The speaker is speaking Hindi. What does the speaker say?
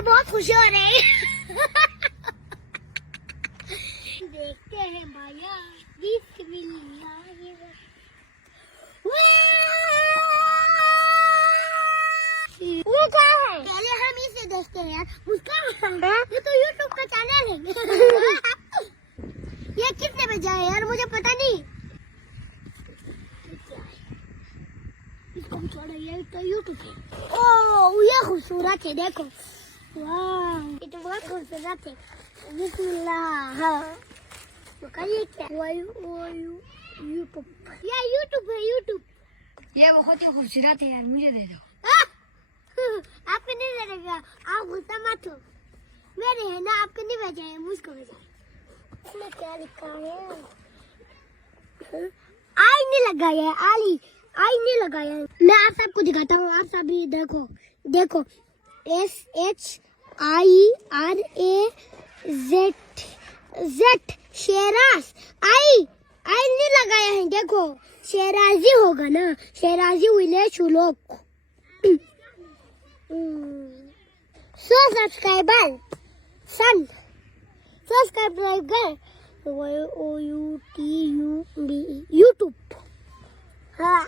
मुझे बहुत खुशी हो रही है। देखते हैं भैया। वो क्या है? पहले हम इसे देखते हैं यार। उसका ये तो YouTube का चैनल है। ये कितने में जाए यार, मुझे पता नहीं। इसको भी छोड़ो, ये तो YouTube है। ओह ये खूबसूरत है, देखो। वाह ये तो बहुत खूबसूरत है। बिस्मिल्लाह। ये क्या? YouTube। ये YouTube है, YouTube। ये बहुत ही खूबसूरत है यार, मुझे दे दो। आपको नहीं लगेगा, आप गुस्सा मत हो। मेरे है ना, आपको नहीं भेजा, मुझको भेजा। इसमें क्या लिखा है? आई नहीं लगाया, आई नहीं लगाया। मैं आप सबको दिखाता हूँ, आप सब भी देखो। देखो SHIRAZ शेराज। आई नहीं लगाया है, देखो शेराजी होगा ना, शेराजी विलेज लोग। So subscriber YouTube। हाँ।